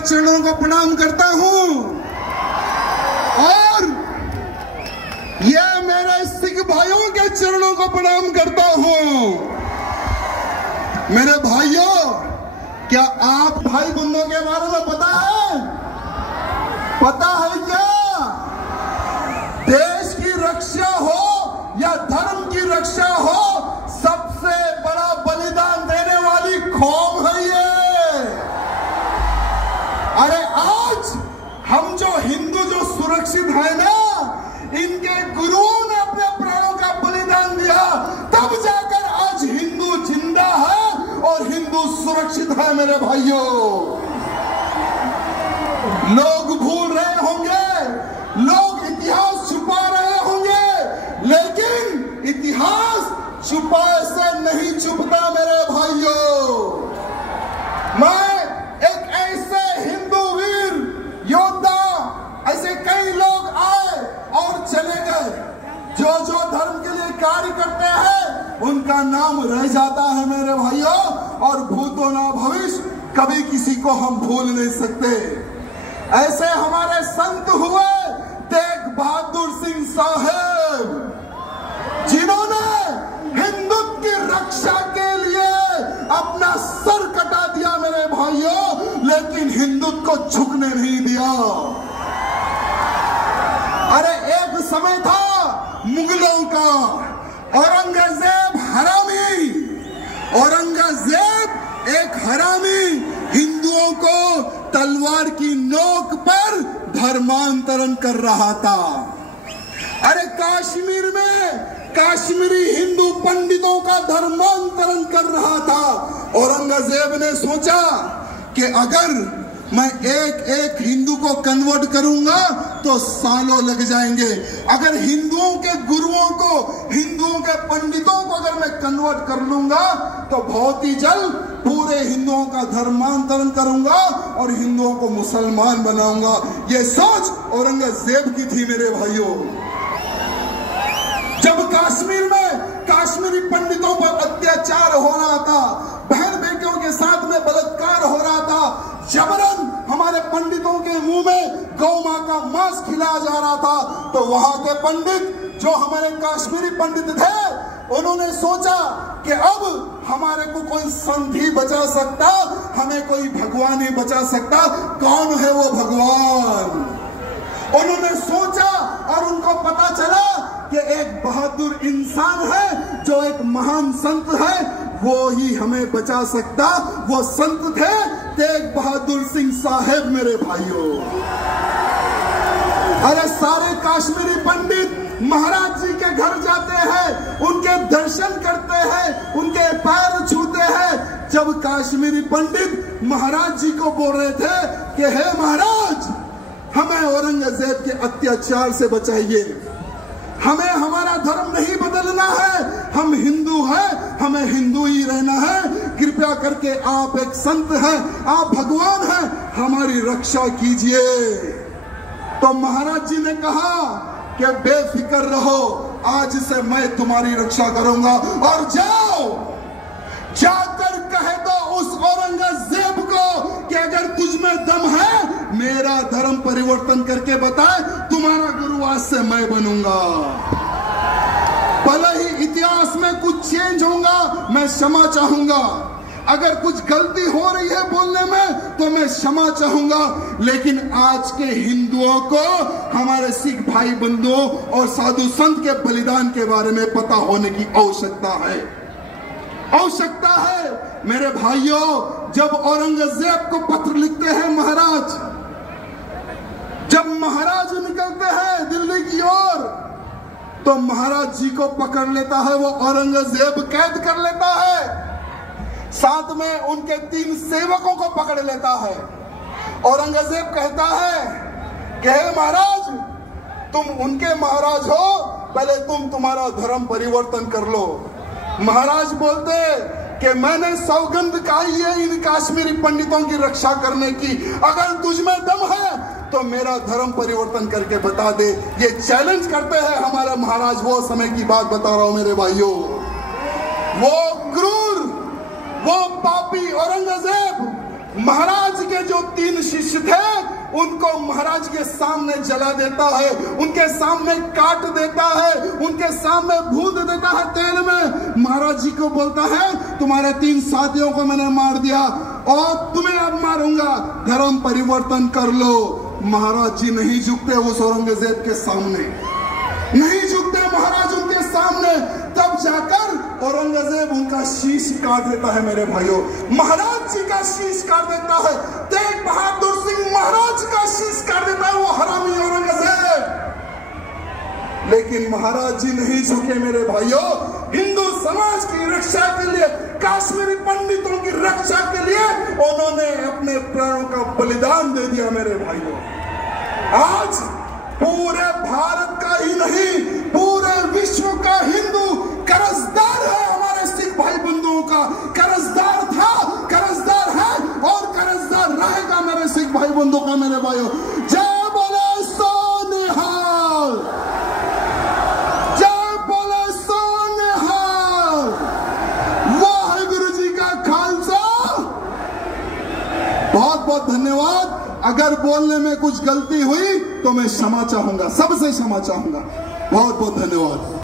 चरणों को प्रणाम करता हूं और ये मेरे सिख भाइयों के चरणों को प्रणाम करता हूं। मेरे भाइयों, क्या आप भाई बंधुओं के बारे में पता है? पता है क्या? देश की रक्षा हो या धर्म की रक्षा हो, सबसे बड़ा बलिदान देने वाली कौम है ये। अरे आज हम जो हिंदू जो सुरक्षित है ना, इनके गुरुओं ने अपने प्राणों का बलिदान दिया, तब जाकर आज हिंदू जिंदा है और हिंदू सुरक्षित है। मेरे भाइयों, लोग भूल रहे होंगे, लोग इतिहास छुपा रहे होंगे, लेकिन इतिहास छुपाए से नहीं छुपता। मेरे भाइयों, मैं एक ऐसे हिंदू वीर योद्धा, ऐसे कई लोग आए और चले गए, जो जो धर्म के लिए कार्य करते हैं उनका नाम रह जाता है मेरे भाइयों, और भूतो ना भविष्य कभी किसी को हम भूल नहीं सकते। ऐसे हमारे संत हुए तेग बहादुर सिंह साहब, जिन्होंने हिंदुत्व की रक्षा के लिए अपना सर कटा दिया मेरे भाइयों, लेकिन हिंदुत्व को झुकने नहीं दिया। अरे एक समय था मुगलों का, औरंगजेब हरामी, औरंगजेब एक हरामी हिंदुओं को तलवार की नोक पर धर्मांतरण कर रहा था। अरे कश्मीर में कश्मीरी हिंदू पंडितों का धर्मांतरण कर रहा था। औरंगजेब ने सोचा कि अगर मैं एक एक हिंदू को कन्वर्ट करूंगा तो सालों लग जाएंगे। अगर हिंदुओं के गुरुओं को, हिंदुओं के पंडितों को अगर मैं कन्वर्ट कर लूंगा तो बहुत ही जल्द पूरे हिंदुओं का धर्मांतरण करूंगा और हिंदुओं को मुसलमान बनाऊंगा। ये सोच औरंगजेब की थी मेरे भाइयों। जब कश्मीर में कश्मीरी पंडितों पर अत्याचार हो रहा था, बहन बेटियों के साथ में बलात्कार हो रहा था, जबरन हमारे पंडितों के मुंह में गौ मां का मांस खिलाया जा रहा था, तो वहां के पंडित जो हमारे कश्मीरी पंडित थे, उन्होंने सोचा कि अब हमारे को कोई संत ही बचा सकता, हमें कोई भगवान ही बचा सकता। कौन है वो भगवान? उन्होंने सोचा और उनको पता चला कि एक बहादुर इंसान है, जो एक महान संत है, वो ही हमें बचा सकता। वो संत थे तेग बहादुर सिंह साहब मेरे भाइयों। अरे सारे कश्मीरी पंडित महाराज जी के घर जाते हैं, उनके दर्शन करते हैं, उनके पैर छूते हैं। जब कश्मीरी पंडित महाराज जी को बोल रहे थे कि हे महाराज, हमें औरंगजेब के अत्याचार से बचाइए, हमें हमारा धर्म नहीं बदलना है, हम हिंदू हैं, हमें हिंदू ही रहना है, कृपया करके आप एक संत हैं, आप भगवान हैं, हमारी रक्षा कीजिए। तो महाराज जी ने कहा कि बेफिक्र रहो, आज से मैं तुम्हारी रक्षा करूंगा, और जाओ जाकर कह दो उस औरंगजेब को कि अगर तुझ में दम है, मेरा धर्म परिवर्तन करके बताए, तुम्हारा गुरु आज से मैं बनूंगा। भले ही इतिहास में कुछ चेंज होगा, मैं क्षमा चाहूंगा। अगर कुछ गलती हो रही है बोलने में तो मैं क्षमा चाहूंगा, लेकिन आज के हिंदुओं को हमारे सिख भाई बंधुओं और साधु संत के बलिदान के बारे में पता होने की आवश्यकता है, आवश्यकता है। मेरे भाइयों, जब औरंगजेब को पत्र लिखते हैं महाराज, जब महाराज निकलते हैं दिल्ली की ओर, तो महाराज जी को पकड़ लेता है वो औरंगजेब, कैद कर लेता है, साथ में उनके 3 सेवकों को पकड़ लेता है। औरंगजेब कहता है कि हे महाराज, तुम उनके महाराज हो, पहले तुम तुम्हारा धर्म परिवर्तन कर लो। महाराज बोलते कि मैंने सौगंध खाई है इन कश्मीरी पंडितों की रक्षा करने की, अगर तुझमें दम है तो मेरा धर्म परिवर्तन करके बता दे। ये चैलेंज करते हैं हमारे महाराज। वो समय की बात बता रहा हूं मेरे भाइयों। वो क्रूर, वो पापी औरंगजेब महाराज के जो 3 शिष्य शिष्य थे उनको महाराज के सामने जला देता है, उनके सामने काट देता है, उनके सामने भून देता है तेल में। महाराज जी को बोलता है तुम्हारे 3 साथियों को मैंने मार दिया और तुम्हें अब मारूंगा, धर्म परिवर्तन कर लो। महाराज जी नहीं झुकते उस औरंगजेब के सामने, नहीं झुकते महाराज उनके सामने। तब जाकर औरंगजेब उनका शीश काट देता है मेरे भाइयों, महाराज जी का शीश काट देता है। तेग बहादुर सिंह महाराज का शीश काट देता है वो हरामी औरंगजेब। लेकिन महाराज जी नहीं झुके मेरे भाइयों, हिंदू समाज की रक्षा के लिए, काश्मीरी पंडितों की रक्षा के लिए उन्होंने अपने प्राणों का बलिदान दे दिया मेरे भाइयों। आज पूरे भारत का ही नहीं पूरे विश्व का हिंदू कर्जदार है हमारे सिख भाई बंधुओं का, कर्जदार था, कर्जदार है और कर्जदार रहेगा मेरे सिख भाई बंधुओं का मेरे भाइयों। जय बोले सोनिहाल, जय बोले सोनिहाल, वाहिगुरु जी का खालसा। बहुत बहुत धन्यवाद। अगर बोलने में कुछ गलती हुई तो मैं क्षमा चाहूंगा, सबसे क्षमा चाहूंगा। बहुत बहुत धन्यवाद।